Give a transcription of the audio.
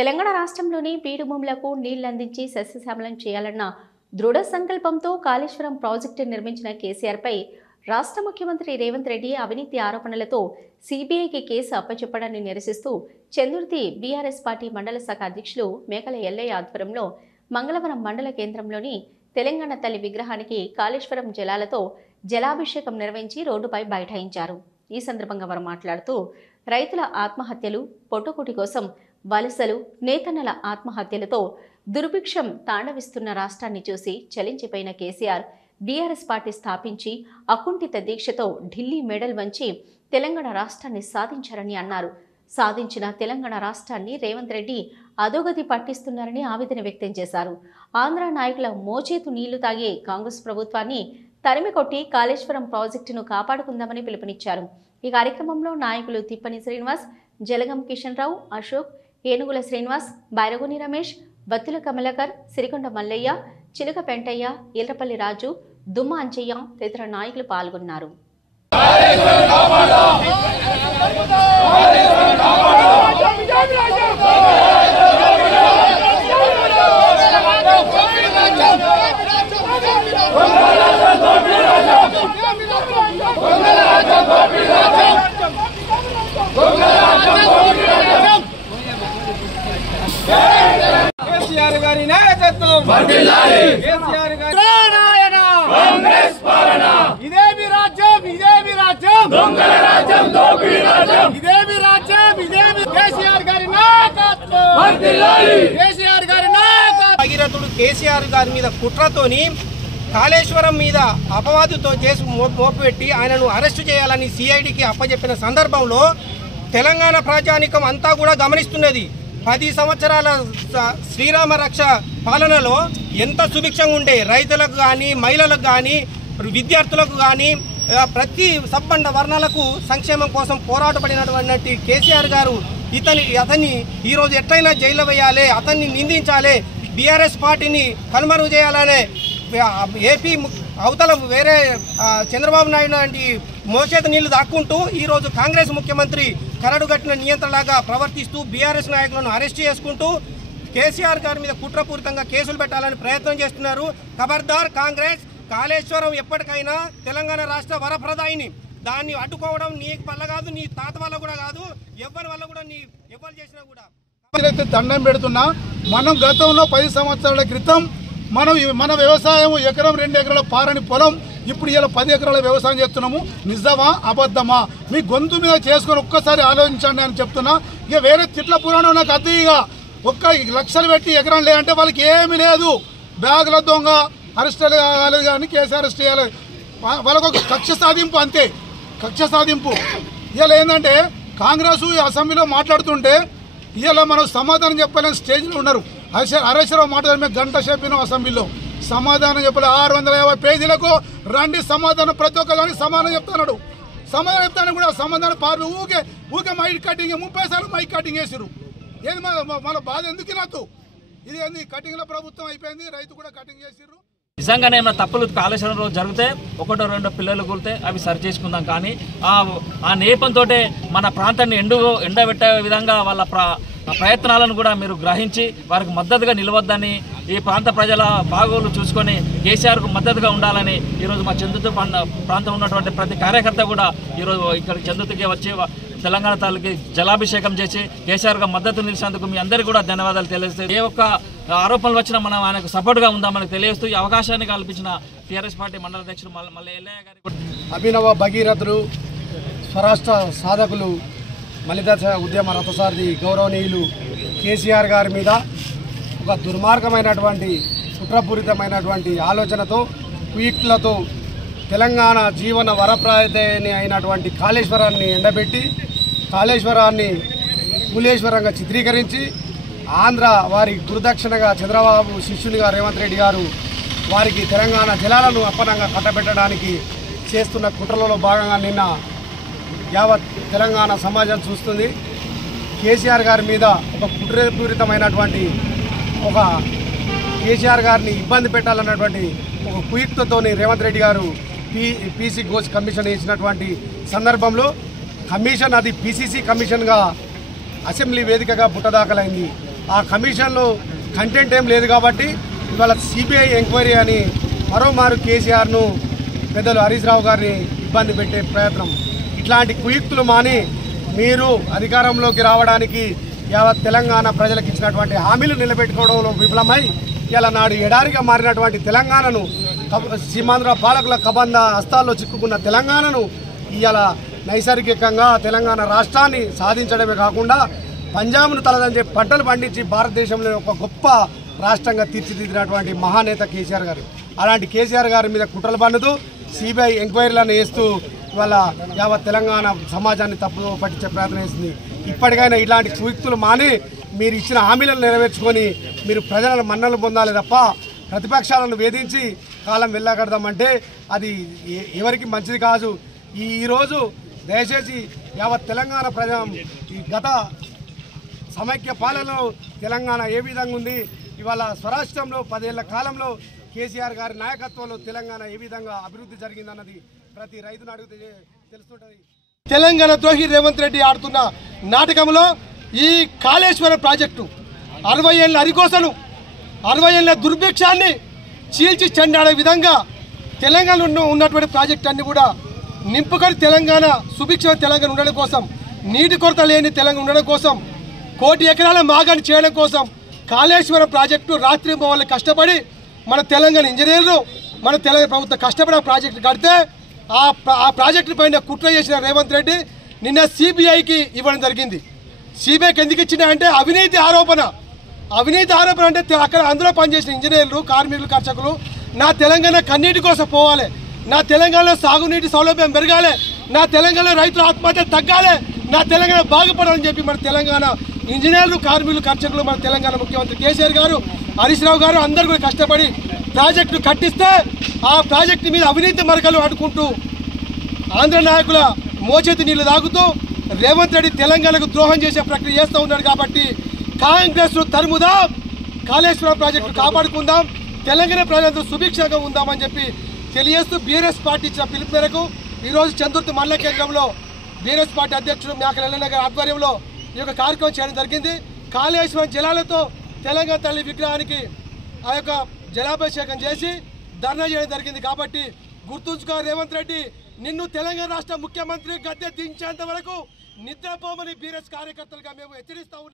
తెలంగాణ రాష్ట్రంలోని బీడు భూములకు నీళ్లందించి సస్యశ్యామలం చేయాలన్న దృఢ సంకల్పంతో కాళేశ్వరం ప్రాజెక్టు నిర్మించిన కేసీఆర్పై రాష్ట్ర ముఖ్యమంత్రి రేవంత్ రెడ్డి అవినీతి ఆరోపణలతో సిబిఐకి కేసు అప్పచెప్పడాన్ని నిరసిస్తూ చందుర్తి బీఆర్ఎస్ పార్టీ మండల శాఖ అధ్యక్షులు మేకల ఎల్లయ్య ఆధ్వర్యంలో మంగళవారం మండల కేంద్రంలోని తెలంగాణ తల్లి విగ్రహానికి కాళేశ్వరం జలాలతో జలాభిషేకం నిర్వహించి రోడ్డుపై బైఠాయించారు. ఈ సందర్భంగా వారు మాట్లాడుతూ రైతుల ఆత్మహత్యలు, పొట్టుకుటి కోసం వలసలు, నేతన్నల ఆత్మహత్యలతో దుర్భిక్షం తాండవిస్తున్న రాష్ట్రాన్ని చూసి చలించిపోయిన కేసీఆర్ బీఆర్ఎస్ పార్టీ స్థాపించి అకుంఠిత దీక్షతో ఢిల్లీ మెడల్ వంచి తెలంగాణ రాష్ట్రాన్ని సాధించారని అన్నారు. సాధించిన తెలంగాణ రాష్ట్రాన్ని రేవంత్ రెడ్డి అధోగతి పట్టిస్తున్నారని ఆవేదన వ్యక్తం చేశారు. ఆంధ్ర నాయకుల మోచేతు నీళ్లు తాగే కాంగ్రెస్ ప్రభుత్వాన్ని తరిమికొట్టి కాళేశ్వరం ప్రాజెక్టును కాపాడుకుందామని పిలుపునిచ్చారు. ఈ కార్యక్రమంలో నాయకులు తిప్పని శ్రీనివాస్, జలగం కిషన్ రావు, అశోక్, ఏనుగుల శ్రీనివాస్, బైరగోని రమేష్, బత్తుల కమలకర్, సిరికొండ మల్లయ్య, చిలుక పెంటయ్య, ఇల్రపల్లి రాజు, దుమ్మ అంచయ్య తదితర నాయకులు పాల్గొన్నారు. కేసీఆర్ గారి నాయకత్వం వర్ధిల్లాలి. కేసీఆర్ గారి నాయన కాంగ్రెస్ పాలన ఇదేమి రాజ్యం, ఇదేమి రాజ్యం, దొంగల రాజ్యం, దోపిడీ రాజ్యం, ఇదేమి రాజ్యం, ఇదేమి. కేసీఆర్ గారి నాయకత్వం వర్ధిల్లాలి. కేసీఆర్ గారి నాయకత్వం. భగీరథుడు కేసీఆర్ గారి మీద కుట్రతోని కాళేశ్వరం మీద అపవాదుతో చేసి మోపుపెట్టి ఆయనను అరెస్టు చేయాలని సిఐడికి అప్పచెప్పిన సందర్భంలో తెలంగాణ ప్రజానీకం అంతా కూడా గమనిస్తున్నది. 10 సంవత్సరాల శ్రీరామ రక్ష పాలనలో ఎంత సుభిక్షంగా ఉండే, రైతులకు కానీ, మహిళలకు కానీ, విద్యార్థులకు కానీ, ప్రతి సబ్బండ వర్ణాలకు సంక్షేమం కోసం పోరాటపడినటువంటి కేసీఆర్ గారు అతన్ని ఈరోజు ఎట్లయినా జైల్లో వేయాలి, అతన్ని నిందించాలి, బీఆర్ఎస్ పార్టీని కనుమరుగు చేయాలనే ఏపీ అవతల వేరే చంద్రబాబు నాయుడు లాంటి మోచేత నీళ్లు దాక్కుంటూ ఈరోజు కాంగ్రెస్ ముఖ్యమంత్రి కరడుగట్టిన నియంత్రణలాగా ప్రవర్తిస్తూ బీఆర్ఎస్ నాయకులను అరెస్ట్ చేసుకుంటూ కేసీఆర్ గారి మీద కుట్రపూరితంగా కేసులు పెట్టాలని ప్రయత్నం చేస్తున్నారు. ఖబర్దార్ కాంగ్రెస్, కాళేశ్వరం ఎప్పటికైనా తెలంగాణ రాష్ట్ర వరప్రదాయిని, దాన్ని అడ్డుకోవడం నీ వల్ల కాదు, నీ తాత వల్ల కూడా కాదు, ఎవరి వల్ల కూడా నీ ఎవరు చేసినా కూడా. దండం పెడుతున్నా. మనం గతంలో 10 సంవత్సరాల క్రితం మన వ్యవసాయం ఎకరం 2 ఎకరాల పారని పొలం ఇప్పుడు ఇలా 10 ఎకరాల వ్యవసాయం చేస్తున్నాము. నిజమా అబద్ధమా? మీ గొంతు మీద చేసుకొని ఒక్కసారి ఆలోచించండి అని చెప్తున్నా. ఇక వేరే తిట్ల పురాణం నాకు అద్దె. ఇక 1 లక్షలు పెట్టి ఎకరం లేదంటే వాళ్ళకి ఏమీ లేదు. బ్యాగుల దొంగ అరెస్టులు కావాలి కానీ కేసు అరెస్ట్ చేయాలి. వాళ్ళకు ఒక కక్ష సాధింపు, అంతే, కక్ష సాధింపు. ఇలా ఏంటంటే కాంగ్రెస్ అసెంబ్లీలో మాట్లాడుతుంటే ఇలా మనం సమాధానం చెప్పలేని స్టేజ్లో ఉన్నారు. హరీశ్రావు మాట్లాడిన గంట సేపు అసెంబ్లీలో సమాధానం చెప్పలే. 650 పేజీలకు రండి సమాధానం, ప్రతి ఒక్క దానికి సమాధానం చెప్తున్నాడు. సమాధానం చెప్తాను కూడా సమాధానం పార్లు ఊకే మైక్ కటింగ్ 30 సార్లు మైక్ కటింగ్ చేసారు. ఏది మన బాధ ఎందుకు నాకు? ఇది ఏంది కటింగ్ల ప్రభుత్వం అయిపోయింది, రైతు కూడా కటింగ్ చేసిర్రు. నిజంగానే ఏమైనా తప్పులు కాళేశ్వరం రోజు జరిగితే 1-2 పిల్లలు కూలితే అవి సరి చేసుకుందాం. కానీ ఆ నేపంతో మన ప్రాంతాన్ని ఎండబెట్టే విధంగా వాళ్ళ ప్రయత్నాలను కూడా మీరు గ్రహించి వారికి మద్దతుగా నిలవద్దని, ఈ ప్రాంత ప్రజల బాగోలు చూసుకొని కేసీఆర్కు మద్దతుగా ఉండాలని ఈరోజు మా చందుర్తి ప్రాంతం ఉన్నటువంటి ప్రతి కార్యకర్త కూడా ఈరోజు ఇక్కడ చందుర్తికి వచ్చి తెలంగాణ తాలూకి జలాభిషేకం చేసి కేసీఆర్గా మద్దతు నిలిచినందుకు మీ అందరికీ కూడా ధన్యవాదాలు తెలియజేస్తూ, ఏ ఒక్క ఆరోపణలు వచ్చినా మనం ఆయనకు సపోర్ట్గా ఉందామని తెలియజేస్తూ ఈ అవకాశాన్ని కల్పించిన టీఆర్ఎస్ పార్టీ మండల అధ్యక్షుడు మళ్ళీ ఎల్లయ్య గారికి. అభినవ భగీరథులు, స్వరాష్ట్ర సాధకులు, మలిదశ ఉద్యమ రథసారథి గౌరవనీయులు కేసీఆర్ గారి మీద ఒక దుర్మార్గమైనటువంటి కుట్రపూరితమైనటువంటి ఆలోచనతో, ట్వీట్లతో తెలంగాణ జీవన వరప్రాయని అయినటువంటి కాళేశ్వరాన్ని ఎండబెట్టి కాళేశ్వరాన్ని కూలేశ్వరంగా చిత్రీకరించి ఆంధ్ర వారి గురుదక్షిణగా చంద్రబాబు శిష్యునిగా రేవంత్ రెడ్డి గారు వారికి తెలంగాణ జలాలను అప్పనంగా కట్టబెట్టడానికి చేస్తున్న కుట్రలలో భాగంగా నిన్న యావత్ తెలంగాణ సమాజం చూస్తుంది. కేసీఆర్ గారి మీద ఒక కుట్రపూరితమైనటువంటి కేసీఆర్ గారిని ఇబ్బంది పెట్టాలన్నటువంటి ఒక కుయుక్తతోని రేవంత్ రెడ్డి గారు పీసీ ఘోష్ కమిషన్ ఇచ్చినటువంటి సందర్భంలో కమిషన్ అది పీసీసీ కమిషన్గా అసెంబ్లీ వేదికగా పుట్టదాఖలైంది. ఆ కమిషన్లో కంటెంట్ ఏం లేదు కాబట్టి ఇవాళ సిబిఐ ఎంక్వైరీ అని మరోమారు కేసీఆర్ను పెద్దలు హరీష్ రావు గారిని ఇబ్బంది పెట్టే ప్రయత్నం. ఇట్లాంటి కుయుక్తులు మాని మీరు అధికారంలోకి రావడానికి యావత్ తెలంగాణ ప్రజలకు ఇచ్చినటువంటి హామీలు నిలబెట్టుకోవడంలో విఫలమై ఇలా నాడు ఎడారిగా మారినటువంటి తెలంగాణను, సీమాంధ్ర పాలకుల కబంధ హస్తాల్లో చిక్కుకున్న తెలంగాణను ఇవాళ నైసర్గికంగా తెలంగాణ రాష్ట్రాన్ని సాధించడమే కాకుండా పంజాబ్ను తలదంచే పంటలు పండించి భారతదేశంలో ఒక గొప్ప రాష్ట్రంగా తీర్చిదిద్దినటువంటి మహానేత కేసీఆర్ గారు. అలాంటి కేసీఆర్ గారి మీద కుట్రలు పన్నుతూ సిబిఐ ఎంక్వైరీలను వేస్తూ ఇవాళ యావత్ తెలంగాణ సమాజాన్ని తప్పు పట్టించే ప్రయత్నం చేస్తుంది. ఇప్పటికైనా ఇలాంటి కుయుక్తులు మాని మీరు ఇచ్చిన హామీలను నెరవేర్చుకొని మీరు ప్రజలను మన్నలు పొందాలి తప్ప ప్రతిపక్షాలను వేధించి కాలం వెళ్ళగడదామంటే అది ఎవరికి మంచిది కాదు. ఈరోజు దయచేసి యావత్ తెలంగాణ ప్రజ గత సమైక్య పాలనలో తెలంగాణ ఏ విధంగా ఉంది, ఇవాళ స్వరాష్ట్రంలో 10 ఏళ్ల కాలంలో కేసీఆర్ గారి నాయకత్వంలో తెలంగాణ ఏ విధంగా అభివృద్ధి జరిగిందన్నది ప్రతి రైతును అడిగితే తెలుస్తుంటుంది. తెలంగాణ ద్రోహి రేవంత్ రెడ్డి ఆడుతున్న నాటకంలో ఈ కాళేశ్వరం ప్రాజెక్టు 60 ఏళ్ల అరికోసను, 60 ఏళ్ల దుర్భిక్షాన్ని చీల్చి చెండాడే విధంగా తెలంగాణలో ఉన్నటువంటి ప్రాజెక్టు అన్ని కూడా నింపుకొని తెలంగాణ సుభిక్ష తెలంగాణ ఉండడం కోసం, నీటి కొరత లేని తెలంగాణ ఉండడం కోసం, 1 కోటి ఎకరాల మాగాన్ని చేయడం కోసం కాళేశ్వరం ప్రాజెక్టు రాత్రి పోవాలి కష్టపడి మన తెలంగాణ ఇంజనీర్లు, మన తెలంగాణ ప్రభుత్వం కష్టపడి ఆ ప్రాజెక్టు కడితే ఆ ప్రాజెక్టు పైన కుట్ర చేసిన రేవంత్ రెడ్డి నిన్న సిబిఐకి ఇవ్వడం జరిగింది. సిబిఐకి ఎందుకు ఇచ్చినా అంటే అవినీతి ఆరోపణ అంటే అక్కడ అందులో పనిచేసిన ఇంజనీర్లు, కార్మికులు, కర్షకులు నా తెలంగాణ కన్నీటి కోసం పోవాలి, నా తెలంగాణలో సాగునీటి సౌలభ్యం పెరగాలి, నా తెలంగాణలో రైతుల ఆత్మహత్య తగ్గాలి, నా తెలంగాణ బాగుపడాలని చెప్పి మన తెలంగాణ ఇంజనీర్లు, కార్మికులు, కర్షకులు, మన తెలంగాణ ముఖ్యమంత్రి కేసీఆర్ గారు, హరీష్ రావు గారు అందరూ కూడా కష్టపడి ప్రాజెక్టు కట్టిస్తే ఆ ప్రాజెక్టు మీద అవినీతి మరకలు అడుకుంటూ ఆంధ్ర నాయకుల మోచేతి నీళ్లు తాగుతూ రేవంత్ రెడ్డి తెలంగాణకు ద్రోహం చేసే ప్రక్రియ చేస్తూ ఉన్నాడు. కాబట్టి కాంగ్రెస్ తరుముదాం, కాళేశ్వరం ప్రాజెక్టు కాపాడుకుందాం, తెలంగాణ ప్రజలందరూ సుభిక్షంగా ఉందామని చెప్పి తెలియజేస్తూ బీఆర్ఎస్ పార్టీ ఇచ్చిన పిలుపు మేరకు ఈరోజు చందుర్తి మండల కేంద్రంలో బీఆర్ఎస్ పార్టీ అధ్యక్షుడు మేకల ఎల్లన్న గారి ఆధ్వర్యంలో ఈ యొక్క కార్యక్రమం చేయడం జరిగింది. కాళేశ్వరం జలాలతో తెలంగాణ తల్లి విగ్రహానికి ఆ యొక్క జలాభిషేకం చేసి ధర్నా చేయడం జరిగింది. కాబట్టి గుర్తుంచుకో రేవంత్ రెడ్డి, నిన్ను తెలంగాణ రాష్ట్ర ముఖ్యమంత్రి గద్దె దించేంత వరకు నిద్రపోమని బీఆర్ఎస్ కార్యకర్తలుగా మేము హెచ్చరిస్తా ఉన్నాం.